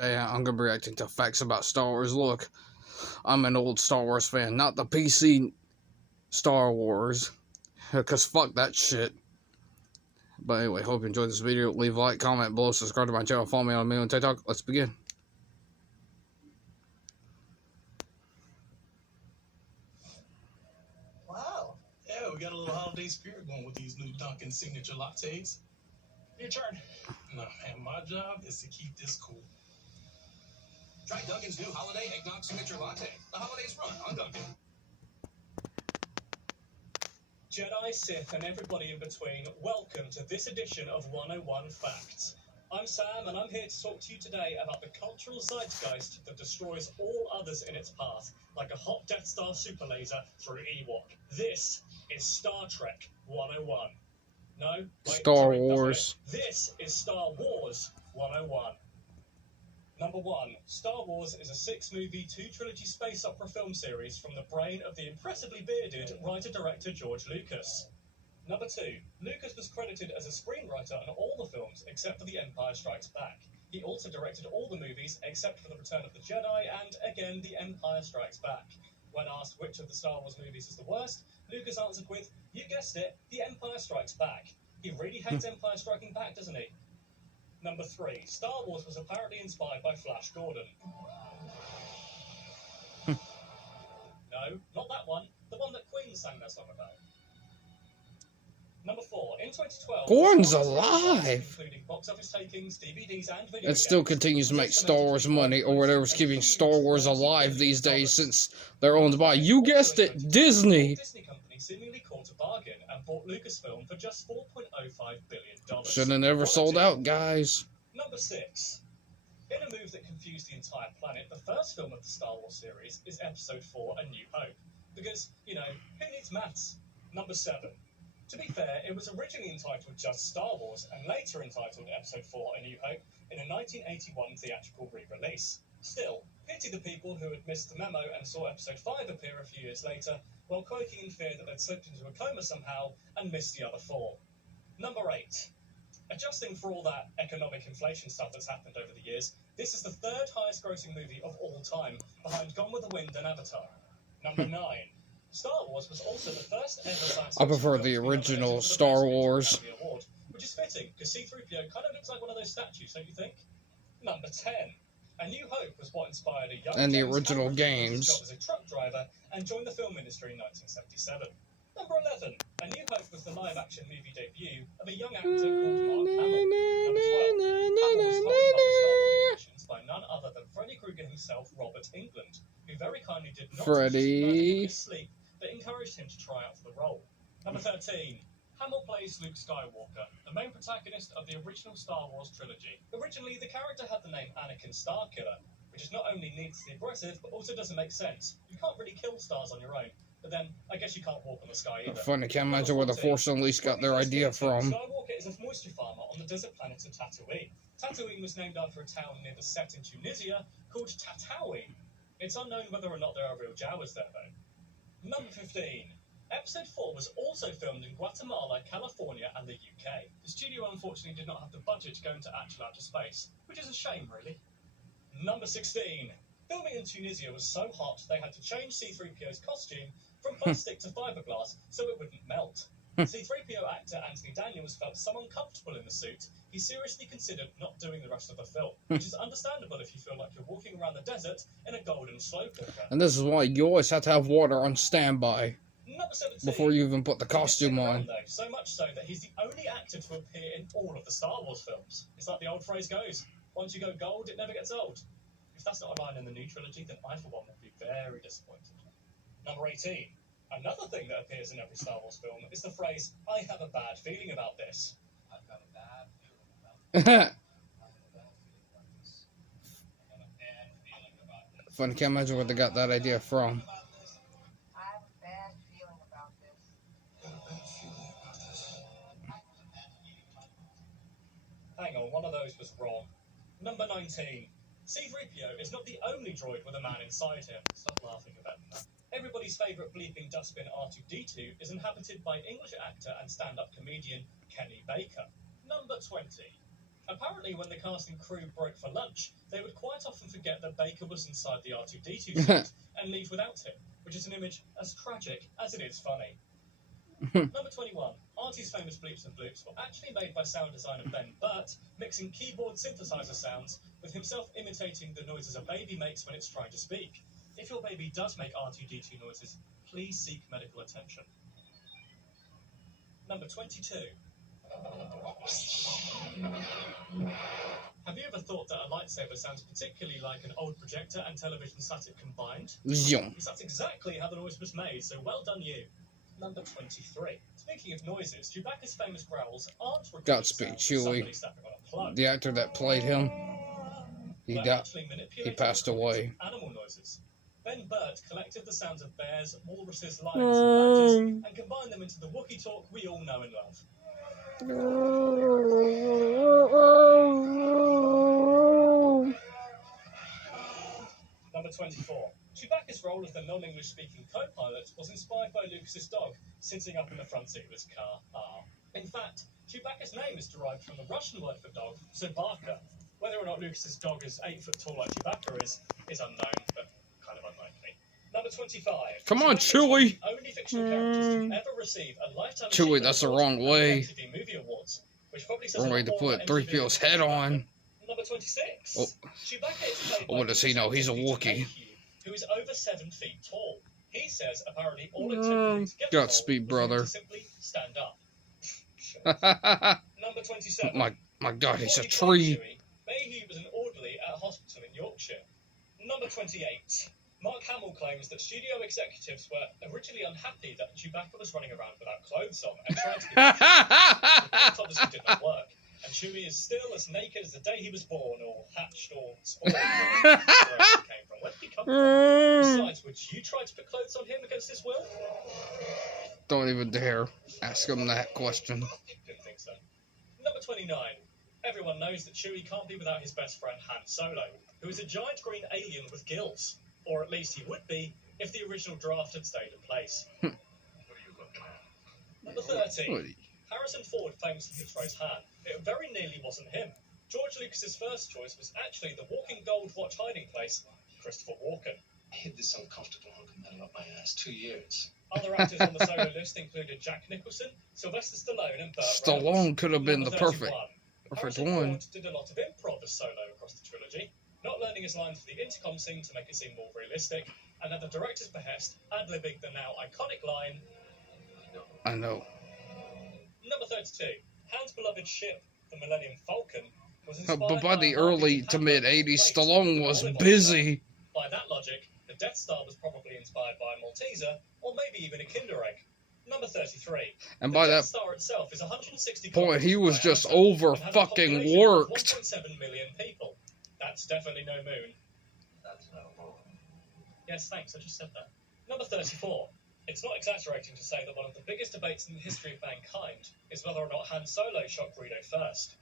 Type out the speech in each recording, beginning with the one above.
Yeah, I'm gonna be reacting to facts about Star Wars. Look, I'm an old Star Wars fan, not the PC Star Wars, because fuck that shit. But anyway, hope you enjoyed this video. Leave a like, comment below, subscribe to my channel, follow me on TikTok. Let's begin. Wow. Yeah, we got a little holiday spirit going with these new Dunkin' signature lattes. Your turn. No, man, my job is to keep this cool. Try Dunkin's new holiday eggnog signature latte. The holidays run on Dunkin'. Jedi, Sith, and everybody in between, welcome to this edition of 101 Facts. I'm Sam, and I'm here to talk to you today about the cultural zeitgeist that destroys all others in its path, like a hot Death Star super laser through Ewok. This is Star Trek 101. No? Wait, Star sorry, Wars. This is Star Wars 101. Number 1. Star Wars is a 6-movie, 2-trilogy space opera film series from the brain of the impressively bearded writer-director George Lucas. Number 2. Lucas was credited as a screenwriter on all the films except for The Empire Strikes Back. He also directed all the movies except for The Return of the Jedi and, again, The Empire Strikes Back. When asked which of the Star Wars movies is the worst, Lucas answered with, you guessed it, The Empire Strikes Back. He really hates Empire Striking Back, doesn't he? Number 3. Star Wars was apparently inspired by Flash Gordon. No, not that one. The one that Queen sang that song about. Number 4. In 2012, Gordon's alive. including box office takings, DVDs, and video It still games, continues to make Star Wars money, or whatever's keeping Star Wars alive these days, since they're owned by, you guessed it, Disney. Disney company seemingly caught a bargain and bought Lucasfilm for just $4.05 billion. Should have never sold out, guys. Number 6. In a move that confused the entire planet, the first film of the Star Wars series is Episode 4, A New Hope. Because, you know, who needs maths? Number 7. To be fair, it was originally entitled just Star Wars, and later entitled Episode 4, A New Hope, in a 1981 theatrical re-release. Still, pity the people who had missed the memo and saw Episode 5 appear a few years later, while quaking in fear that they'd slipped into a coma somehow and missed the other 4. Number 8. Adjusting for all that economic inflation stuff that's happened over the years, this is the 3rd highest grossing movie of all time, behind Gone with the Wind and Avatar. Number 9. Star Wars was also the first ever science I prefer fiction the film to be nominated original for the Star Best Picture Wars. Academy Award, which is fitting, because C-3PO kind of looks like one of those statues, don't you think? Number 10. A New Hope was what inspired a young And the James original Cameron to quit his games. job as a truck driver and join the film industry in 1977. Number 11. A New Hope was the live-action movie debut of a young actor called Mark Hamill. Number 12. Hamill was followed by the Star Wars creations by none other than Freddy Krueger himself, Robert England, who very kindly did not Freddy. his sleep, but encouraged him to try out for the role. Number 13. Hamill plays Luke Skywalker, the main protagonist of the original Star Wars trilogy. Originally, the character had the name Anakin Starkiller, which is not only needlessly aggressive, but also doesn't make sense. You can't really kill stars on your own. But then, I guess you can't walk on the sky either. Funny, can't imagine where the Force Unleashed got their idea from. Skywalker is a moisture farmer on the desert planet of Tatooine. Tatooine was named after a town near the set in Tunisia called Tatooine. It's unknown whether or not there are real Jawas there, though. Number 15. Episode 4 was also filmed in Guatemala, California, and the UK. The studio unfortunately did not have the budget to go into actual outer space, which is a shame, really. Number 16. Filming in Tunisia was so hot they had to change C-3PO's costume from plastic to fiberglass so it wouldn't melt. C-3PO actor Anthony Daniels felt so uncomfortable in the suit, he seriously considered not doing the rest of the film, which is understandable if you feel like you're walking around the desert in a golden slow cooker. And this is why you always have to have water on standby Number 17. before you even put the costume on. Though, so much so that he's the only actor to appear in all of the Star Wars films. It's like the old phrase goes, once you go gold, it never gets old. If that's not a line in the new trilogy, then I, for one, would be very disappointed. Number 18. Another thing that appears in every Star Wars film is the phrase, I have a bad feeling about this. I've got a bad feeling about this. I have a bad feeling about this. I have a bad feeling about this. Funny, can't imagine where they got that idea from. I have a bad feeling about this. Hang on, one of those was wrong. Number 19. C-3PO is not the only droid with a man inside him. Stop laughing about that. Everybody's favourite bleeping dustbin R2-D2 is inhabited by English actor and stand-up comedian Kenny Baker. Number 20. Apparently, when the cast and crew broke for lunch, they would quite often forget that Baker was inside the R2-D2 suit and leave without him, which is an image as tragic as it is funny. Number 21. Artie's famous bleeps and bloops were actually made by sound designer Ben Burt, mixing keyboard synthesizer sounds with himself imitating the noises a baby makes when it's trying to speak. If your baby does make R2-D2 noises, please seek medical attention. Number 22. Have you ever thought that a lightsaber sounds particularly like an old projector and television static combined? Zoom. Because that's exactly how the noise was made, so well done you. Number 23. Speaking of noises, Chewbacca's famous growls aren't recorded Godspeed, sounds of somebody Chewie. stepping on a plug. The actor that played him, he They're died. actually manipulated passed away. Animal noises. Ben Burt collected the sounds of bears, walruses, lions, and badgers and combined them into the Wookiee talk we all know and love. Number 24. Chewbacca's role as the non-English speaking co-pilot was inspired by Lucas's dog sitting up in the front seat of his car. In fact, Chewbacca's name is derived from the Russian word for dog, Sobaka. Whether or not Lucas's dog is 8 foot tall like Chewbacca is unknown, but kind of unlikely. Number 25. Come on, Chewbacca's Chewie. the only fictional characters to ever receive a lifetime Chewie, achievement that's the award wrong at the way. MTV Movie Awards, which probably says Wrong a way lot to more put about 3PO's MTV head on. Number 26. Oh. Chewbacca is played by What does he know? He's a Peter Wookiee. Mayhew, who is over 7 feet tall. He says apparently all it took for him to get the Godspeed, role was brother. to simply stand up. my Number 27. God, he's a Before he tree. played Chewie, Mayhew was an orderly at a hospital in Yorkshire. Number 28. Mark Hamill claims that studio executives were originally unhappy that Chewbacca was running around without clothes on and tried to give him This obviously did not work, and Chewie is still as naked as the day he was born, or hatched, or spawned, or wherever he came from. Where did he come from? Besides, would you try to put clothes on him against his will? Don't even dare ask him that question. Didn't think so. Number 29. Everyone knows that Chewie can't be without his best friend Han Solo, who is a giant green alien with gills. Or at least he would be if the original draft had stayed in place. What are you looking at? Number 30. Harrison Ford famously portrays Han. It very nearly wasn't him. George Lucas's first choice was actually the walking gold watch hiding place, Christopher Walken. I hid this uncomfortable looking metal up my ass 2 years. Other actors on the Solo list included Jack Nicholson, Sylvester Stallone, and Burt Reynolds. Stallone could have been the Number perfect 31. Harrison one. Ford did a lot of improv as Solo across the trilogy, not learning his lines for the intercom scene to make it seem more realistic, and at the director's behest, ad-libbing the now iconic line, I know. Number 32. Han's beloved ship, the Millennium Falcon, was inspired But by the a early Harvey to Panther mid 80s, plate Stallone with was olive oil busy. By that logic, the Death Star was probably inspired by a Malteser, or maybe even a Kinder Egg. Number 33. And The by Death that Star itself is 160 point, he was kilometers just diameter over and had a fucking population of worked. 1.7 million people. That's definitely no moon. That's no moon. Yes, thanks, I just said that. Number 34. It's not exaggerating to say that one of the biggest debates in the history of mankind is whether or not Han Solo shot Greedo first.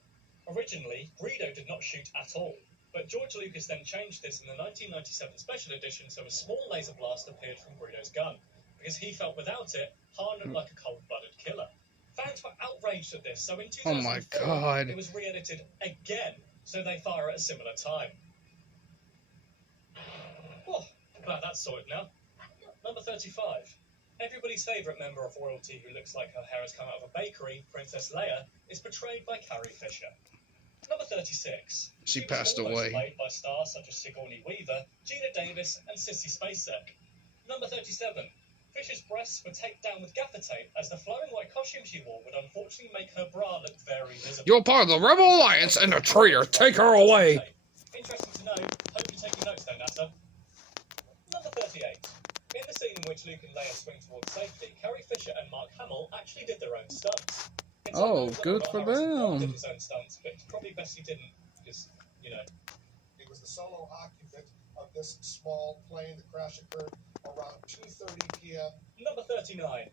Originally, Greedo did not shoot at all, but George Lucas then changed this in the 1997 special edition so a small laser blast appeared from Greedo's gun, because he felt without it, Han looked like a cold-blooded killer. Fans were outraged at this, so in Oh my 2004, God. it was re-edited again, so they fire at a similar time. Oh, glad that's sorted now. Number 35. Everybody's favourite member of royalty who looks like her hair has come out of a bakery, Princess Leia, is portrayed by Carrie Fisher. Number 36. She was passed almost away. played by stars such as Sigourney Weaver, Gina Davis, and Sissy Spacek. Number 37. Fisher's breasts were taped down with gaffer tape, as the flowing white costume she wore would unfortunately make her bra look very visible. You're part of the Rebel Alliance and a traitor. Take her away. Interesting to know. Hope you're taking notes there, NASA. Number 38. In the scene in which Luke and Leia swing towards safety, Carrie Fisher and Mark Hamill actually did their own stunts. It's Oh, unknown whether good or not for Harrison Ford them. did his own stunts, but it's probably best he didn't, because, you know. He was the solo occupant of this small plane. The crash occurred around 2:30 p.m. Number 39.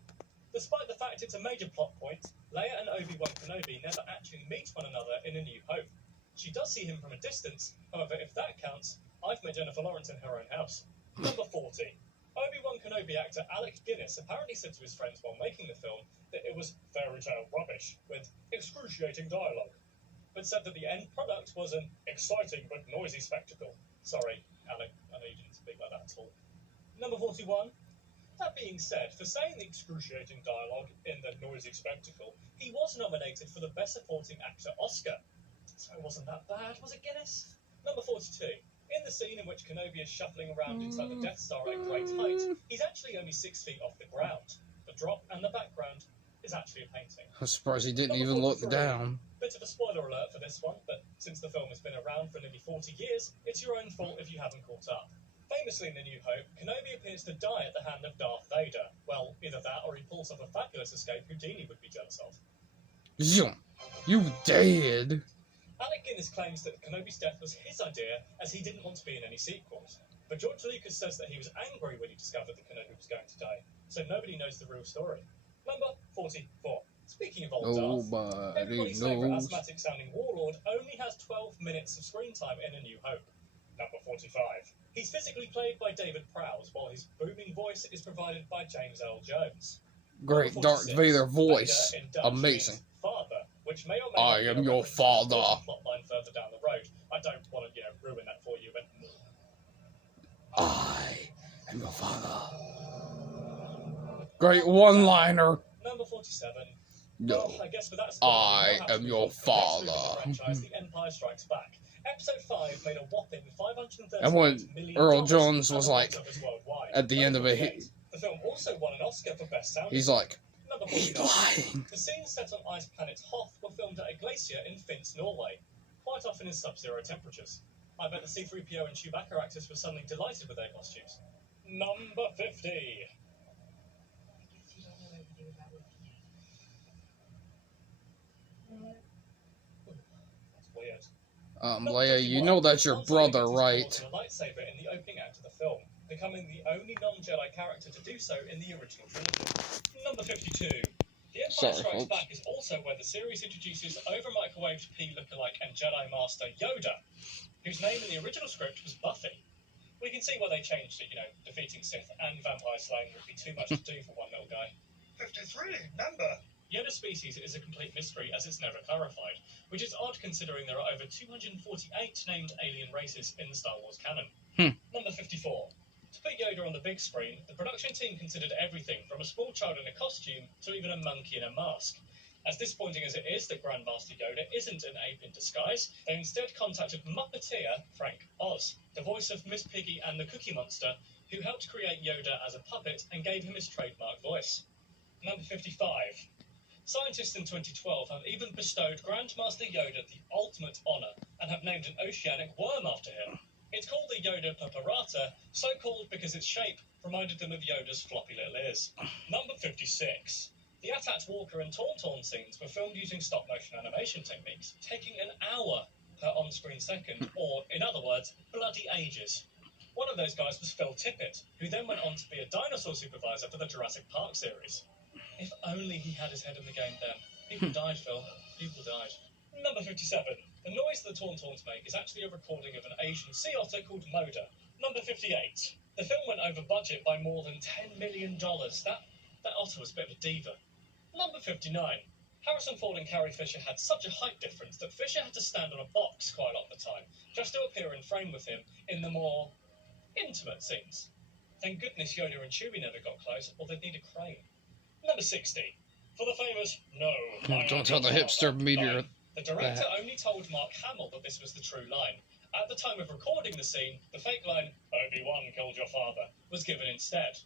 Despite the fact it's a major plot point, Leia and Obi-Wan Kenobi never actually meet one another in A New Hope. She does see him from a distance, however, if that counts, I've met Jennifer Lawrence in her own house. Number 40. Obi-Wan Kenobi actor Alec Guinness apparently said to his friends while making the film that it was fairy tale rubbish with excruciating dialogue. but said that the end product was an exciting but noisy spectacle. Sorry, Alec, I know you didn't speak like that at all. Number 41. That being said, for saying the excruciating dialogue in the noisy spectacle, he was nominated for the Best Supporting Actor Oscar. So it wasn't that bad, was it, Guinness? Number 42. In the scene in which Kenobi is shuffling around inside the Death Star at great height, he's actually only 6 feet off the ground. The drop and the background is actually a painting. I'm surprised he didn't Number even look 43. down. Bit of a spoiler alert for this one, but since the film has been around for nearly 40 years, it's your own fault if you haven't caught up. Famously in The New Hope, Kenobi appears to die at the hand of Darth Vader. Well, either that or he pulls off a fabulous escape Houdini would be jealous of. Zoom. You dead. Alec Guinness claims that Kenobi's death was his idea, as he didn't want to be in any sequels. But George Lucas says that he was angry when he discovered that Kenobi was going to die, so nobody knows the real story. Number 44. Speaking of old Darth, Nobody everybody's favourite knows. asthmatic-sounding warlord only has 12 minutes of screen time in A New Hope. Number 45. He's physically played by David Prowse, while his booming voice is provided by James Earl Jones. Great Number Darth 46. Vader voice. Vader in Dutch Amazing. means father, which may or may I not am be a your reference to the father. plotline further down the road. I don't want to, ruin that for you, but I am your father. Great one-liner. number 47. No. Well, I guess with that I spoiler, am your perhaps we can move to the father. next franchise, The Empire Strikes Back. Episode 5 made a whopping $538 And when million Earl Jones at was the like, box office worldwide. at the end of it, Number 48. The film also won an Oscar for Best Sound. he's like, Number he's 49. lying. The scenes set on ice planet Hoth were filmed at a glacier in Finns, Norway, quite often in sub-zero temperatures. I bet the C-3PO and Chewbacca actors were suddenly delighted with their costumes. Number 50. You don't know everything about Wookiee. That's weird. Leia, you know that's your brother, right? A lightsaber in the opening act of the film, becoming the only non-Jedi character to do so in the original trilogy. Number 52. The Empire Sorry, Strikes folks. Back is also where the series introduces over-microwaved P lookalike and Jedi Master Yoda, whose name in the original script was Buffy. We can see why they changed it, defeating Sith and vampire slaying would be too much to do for one little guy. 53, number. Yoda's species is a complete mystery as it's never clarified, which is odd considering there are over 248 named alien races in the Star Wars canon. Number 54. To put Yoda on the big screen, the production team considered everything from a small child in a costume to even a monkey in a mask. As disappointing as it is that Grandmaster Yoda isn't an ape in disguise, they instead contacted Muppeteer Frank Oz, the voice of Miss Piggy and the Cookie Monster, who helped create Yoda as a puppet and gave him his trademark voice. Number 55. Scientists in 2012 have even bestowed Grandmaster Yoda the ultimate honour and have named an oceanic worm after him. It's called the Yoda Purpurata, so called because its shape reminded them of Yoda's floppy little ears. Number 56. The AT-AT Walker and Tauntaun scenes were filmed using stop-motion animation techniques, taking an hour per on-screen second, or, in other words, bloody ages. One of those guys was Phil Tippett, who then went on to be a dinosaur supervisor for the Jurassic Park series. If only he had his head in the game then. People died, Phil. People died. Number 57. The noise the Tauntauns make is actually a recording of an Asian sea otter called Moda. Number 58. The film went over budget by more than $10 million. That otter was a bit of a diva. Number 59. Harrison Ford and Carrie Fisher had such a height difference that Fisher had to stand on a box quite a lot of the time, just to appear in frame with him in the more intimate scenes. Thank goodness Yoda and Chewie never got close, or they'd need a crane. Number 60. For the famous "No, I Don't am tell the your hipster father" meteor line, the director that. only told Mark Hamill that this was the true line. At the time of recording the scene, the fake line, "Obi-Wan killed your father," was given instead.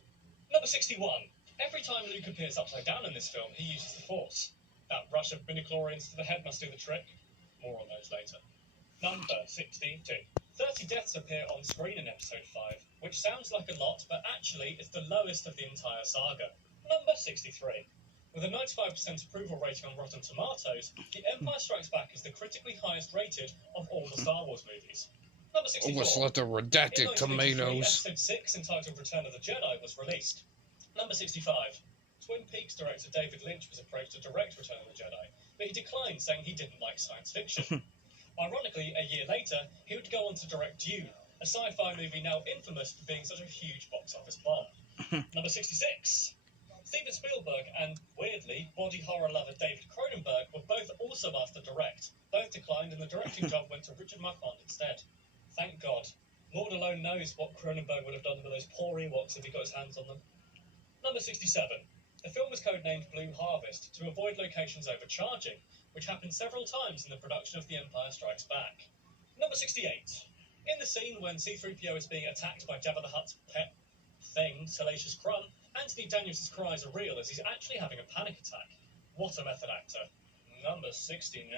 Number 61. Every time Luke appears upside down in this film, he uses the Force. That rush of midichlorians to the head must do the trick. More on those later. Number 62. 30 deaths appear on screen in Episode 5, which sounds like a lot, but actually is the lowest of the entire saga. Number 63. With a 95% approval rating on Rotten Tomatoes, The Empire Strikes Back is the critically highest rated of all the Star Wars movies. Number 64. Almost let the In redacted 1983, tomatoes. Episode 6, entitled Return of the Jedi, was released. Number 65. Twin Peaks director David Lynch was approached to direct Return of the Jedi, but he declined, saying he didn't like science fiction. Ironically, a year later, he would go on to direct Dune, a sci-fi movie now infamous for being such a huge box office bomb. Number 66. Steven Spielberg and, weirdly, body horror lover David Cronenberg were both also asked to direct. Both declined, and the directing job went to Richard Marquand instead. Thank God. Lord alone knows what Cronenberg would have done with those poor Ewoks if he got his hands on them. Number 67. The film was codenamed Blue Harvest to avoid locations overcharging, which happened several times in the production of The Empire Strikes Back. Number 68. In the scene when C-3PO is being attacked by Jabba the Hutt's pet thing, Salacious Crumb, Anthony Daniels' cries are real as he's actually having a panic attack. What a method actor. Number 69.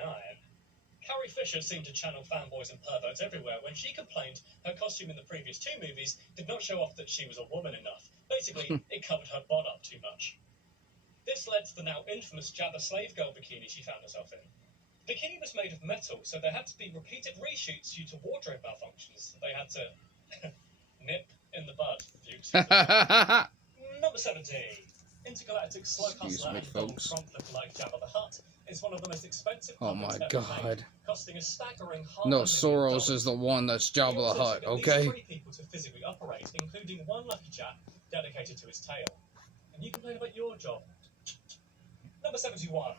Carrie Fisher seemed to channel fanboys and perverts everywhere when she complained her costume in the previous two movies did not show off that she was a woman enough. Basically, it covered her bod up too much. This led to the now infamous Jabba slave girl bikini she found herself in. The bikini was made of metal, so there had to be repeated reshoots due to wardrobe malfunctions. They had to nip in the bud. Number 17. Intergalactic Slug Hustler and Donald Trump look-alike Jabba the Hutt is one of the most expensive puppets ever made, costing a staggering No, Soros is the one that's Jabba the Hutt, okay? 3 people to physically operate, including one lucky chap dedicated to his tail. And you complain about your job. Number 71.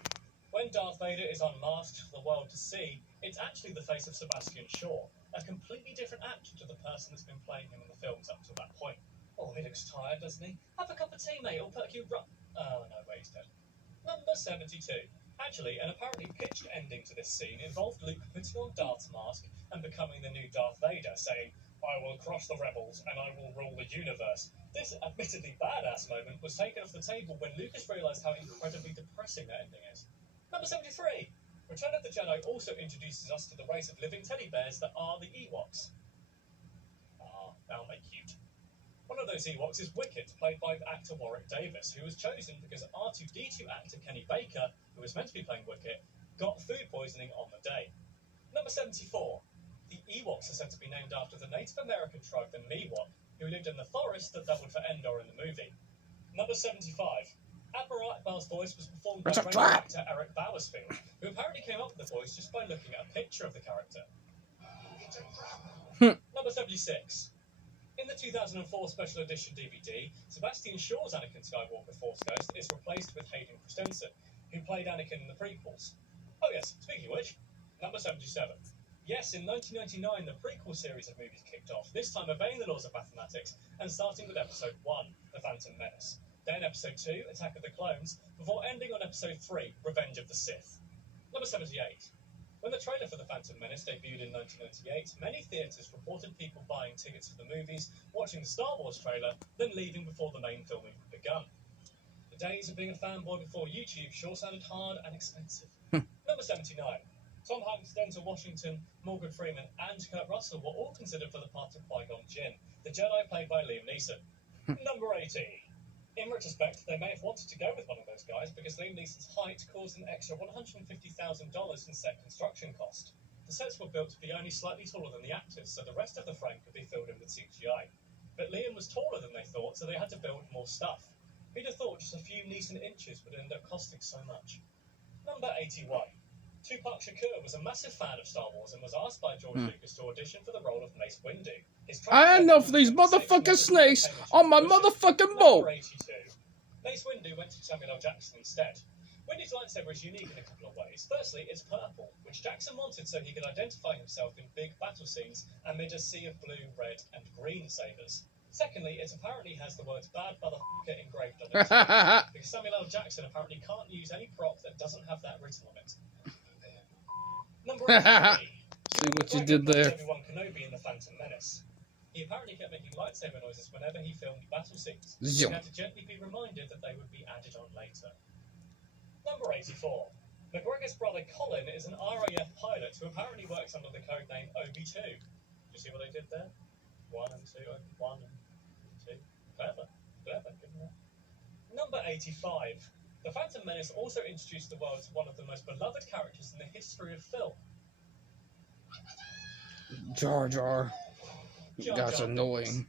When Darth Vader is unmasked for the world to see, it's actually the face of Sebastian Shaw, a completely different actor to the person that's been playing him in the films up to that point. Oh, he looks tired, doesn't he? Have a cup of tea, mate, or perk you Oh, no, wait, he's dead. Number 72. Actually, an apparently pitched ending to this scene involved Luke putting on Darth's mask and becoming the new Darth Vader, saying, "I will crush the rebels and I will rule the universe." This admittedly badass moment was taken off the table when Lucas realised how incredibly depressing that ending is. Number 73. Return of the Jedi also introduces us to the race of living teddy bears that are the Ewoks. Ah, aren't they cute? One of those Ewoks is Wicket, played by actor Warwick Davis, who was chosen because R2-D2 actor Kenny Baker, who was meant to be playing Wicket, got food poisoning on the day. Number 74. The Ewoks are said to be named after the Native American tribe the Miwok, who lived in the forest that doubled for Endor in the movie. Number 75. Admiral Akbar's voice was performed by radio actor Eric Bowersfield, who apparently came up with the voice just by looking at a picture of the character. Number 76. In the 2004 special edition DVD, Sebastian Shaw's Anakin Skywalker Force Ghost is replaced with Hayden Christensen, who played Anakin in the prequels. Oh yes, speaking of which, number 77. Yes, in 1999, the prequel series of movies kicked off, this time obeying the laws of mathematics, and starting with Episode 1, The Phantom Menace. Then Episode 2, Attack of the Clones, before ending on Episode 3, Revenge of the Sith. Number 78. When the trailer for The Phantom Menace debuted in 1998, many theatres reported people buying tickets for the movies, watching the Star Wars trailer, then leaving before the main filming had begun. The days of being a fanboy before YouTube sure sounded hard and expensive. Number 79. Tom Hanks, Denzel Washington, Morgan Freeman, and Kurt Russell were all considered for the part of Qui-Gon Jinn, the Jedi played by Liam Neeson. Number 80. In retrospect, they may have wanted to go with one of those guys because Liam Neeson's height caused an extra $150,000 in set construction cost. The sets were built to be only slightly taller than the actors, so the rest of the frame could be filled in with CGI. But Liam was taller than they thought, so they had to build more stuff. Who'd have thought just a few Neeson inches would end up costing so much? Number 81. Tupac Shakur was a massive fan of Star Wars and was asked by George Lucas to audition for the role of Mace Windu. I had enough of these motherfucking snakes on my motherfucking boat. Number 82. Mace Windu went to Samuel L. Jackson instead. Windu's lightsaber is unique in a couple of ways. Firstly, it's purple, which Jackson wanted so he could identify himself in big battle scenes amid a sea of blue, red, and green sabers. Secondly, it apparently has the words "bad motherfucker" engraved on it, because Samuel L. Jackson apparently can't use any prop that doesn't have that written on it. Number 83. See what you did there. Obi-Wan Kenobi in The Phantom Menace. He apparently kept making lightsaber noises whenever he filmed battle scenes. He had to gently be reminded that they would be added on later. Number 84. McGregor's brother Colin is an RAF pilot who apparently works under the codename Obi-2. You see what I did there? 1 and 2, 1 and 2. Clever. Clever, good enough. Number 85. The Phantom Menace also introduced the world to one of the most beloved characters in the history of film. Jar Jar. Jar That's Jar annoying.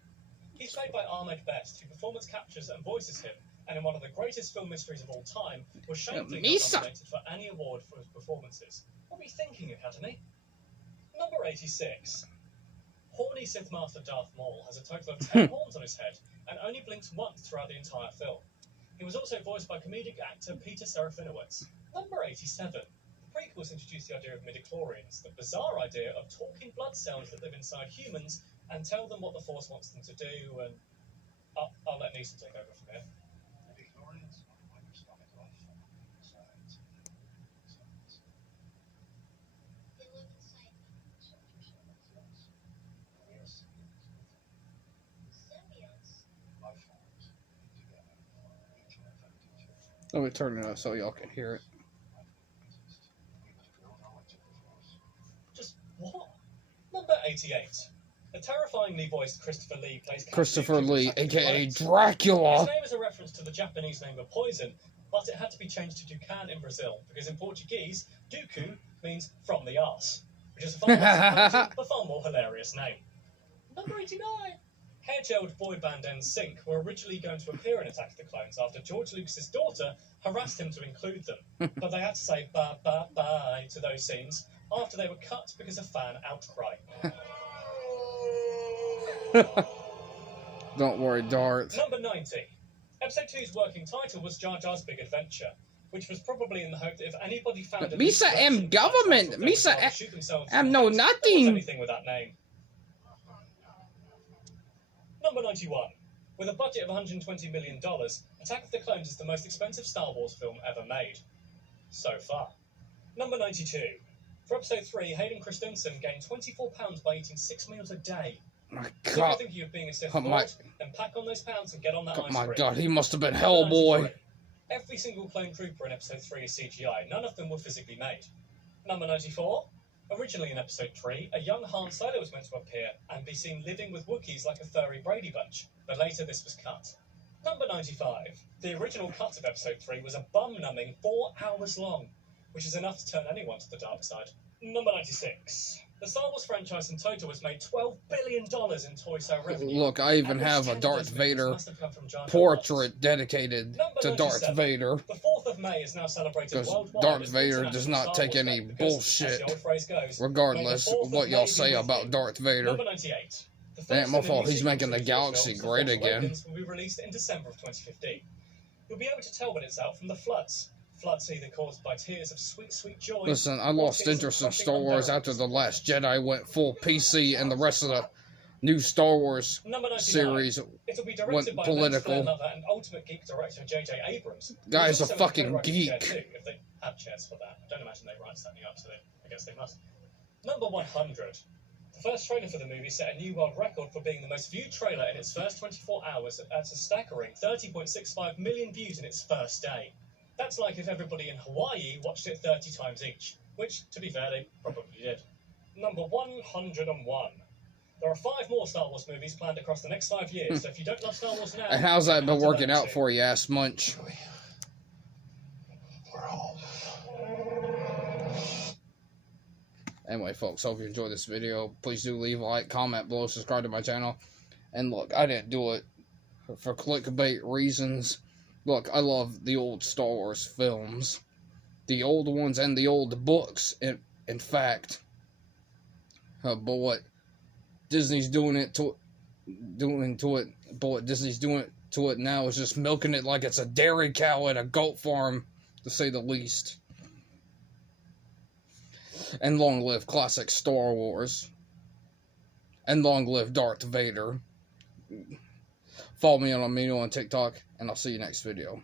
He's played by Ahmed Best, who performance captures and voices him, and in one of the greatest film mysteries of all time, was shamefully not nominated for any award for his performances. What were you thinking, Academy? Number 86. Horny Sith Master Darth Maul has a total of 10 horns on his head, and only blinks once throughout the entire film. He was also voiced by comedic actor Peter Serafinowicz. Number 87. The prequels introduced the idea of midichlorians, the bizarre idea of talking blood cells that live inside humans and tell them what the Force wants them to do, and I'll let Neeson take over from here. Midichlorians are microscopic life form inside cells. They live inside me. Yes. We are symbionts. Symbionts? Life forms live together. Each can affect each other. Let me turn it up so y'all can hear it. Life wouldn't exist, even if no knowledge of the Force. Just what? Number 88. The terrifyingly voiced Christopher Lee plays Count Christopher Dooku Lee, in Attack of the aka Clones. Dracula. His name is a reference to the Japanese name of poison, but it had to be changed to Ducan in Brazil, because in Portuguese, Dooku means from the arse, which is a far less surprising, but far more hilarious name. Number 89. Hair-gelled boy band NSYNC were originally going to appear in Attack of the Clones after George Lucas's daughter harassed him to include them, but they had to say bye to those scenes after they were cut because of fan outcry. Don't worry, Darth. Number 90. Episode 2's working title was Jar Jar's Big Adventure, which was probably in the hope that if anybody found But a Misa new am version government. of the title, they would Misa rather shoot themselves am in know the head. nothing. There was anything with that name. Number 91. With a budget of $120 million, Attack of the Clones is the most expensive Star Wars film ever made. So far. Number 92. For episode 3, Hayden Christensen gained 24 pounds by eating 6 meals a day. My So if God. you're thinking of being a Sith Oh Lord, my- then pack on those pounds and get on that Oh ice my cream. God, he must have been Number Hellboy. 93. Every single clone trooper in episode 3 is CGI. None of them were physically made. Number 94. Originally in episode 3, a young Han Solo was meant to appear and be seen living with Wookiees like a furry Brady Bunch, but later this was cut. Number 95. The original cut of episode 3 was a bum-numbing 4 hours long, which is enough to turn anyone to the dark side. Number 96. The Star Wars franchise in total has made $12 billion in toy sale revenue. Look, I even And have a 10 of Darth those millions Vader must have come from Jar Jar portrait dedicated Number to Darth 97. Vader. The 4th of May is now celebrated Because worldwide. Darth as Vader International does not Star take Wars any Day because, bullshit, as the old phrase goes, regardless may the 4th of what of y'all May say be with about you. Darth Vader. Number 98. The Damn, first my of the fault, new he's making the sequels galaxy films, great The Force again. Awakens, will be released in December of 2015. You'll be able to tell when it's out from the floods. Floods either caused by tears of sweet, sweet joy. Listen, I or lost tears of interest in crushing Star Wars after unbearableness. The Last Jedi went full PC and the rest of the new Star Wars Number 99. series. It'll be went directed by political. Lance Lover and ultimate geek director J.J. Abrams. Guy's He's a also fucking co-writing geek. Chair too, if they had chairs for that. I don't imagine they write something up, so I guess they must. Number 100. The first trailer for the movie set a new world record for being the most viewed trailer in its first 24 hours at a staggering 30.65 million views in its first day. That's like if everybody in Hawaii watched it 30 times each, which, to be fair, they probably did. Number 101. There are 5 more Star Wars movies planned across the next 5 years, so if you don't love Star Wars now... And how's that you been have to working learn out to. for you, ass munch? We're home. Anyway, folks, hope you enjoyed this video. Please do leave a like, comment below, subscribe to my channel. And look, I didn't do it for clickbait reasons. Look, I love the old Star Wars films. The old ones and the old books, in fact. But what Disney's doing to it now is just milking it like it's a dairy cow at a goat farm, to say the least. And long live classic Star Wars. And long live Darth Vader. Follow me on TikTok, and I'll see you next video.